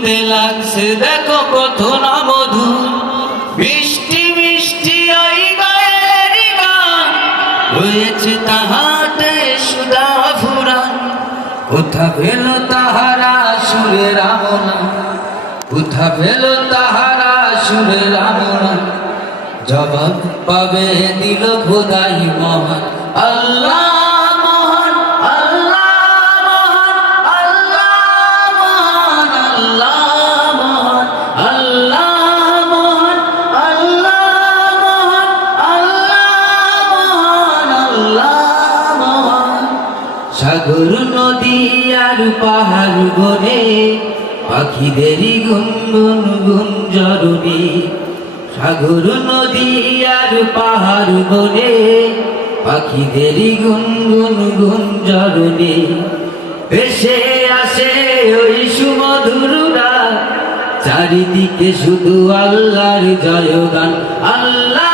শুনতে লাগছে দেখো কত না মধুর, মিষ্টি মিষ্টি ওই গায়ের গান, রয়েছে তাহাতে সুধা ফুরান। কোথা পেল তাহারা সুরের আমনা, কোথা পেল তাহারা সুরের আমনা, জবাব পাবে দিল খোদাই মহান। আল্লাহ মহান, আল্লাহ মহান, আল্লাহ মহান, আল্লাহ মহান, আল্লাহ মহান, আল্লাহ মহান, আল্লাহ মহান। সাগর নদী আর পাহাড় গনে, পাখিদেরই গুনগুন গুঞ্জরণে। সাগর নদী আর পাহাড় গনে, পাখিদেরই গুনগুন গুঞ্জরণে। ভেসে আসে ওই সুমধুর রাত, চারিদিকে শুধু আল্লাহর জয়গান। আল্লাহ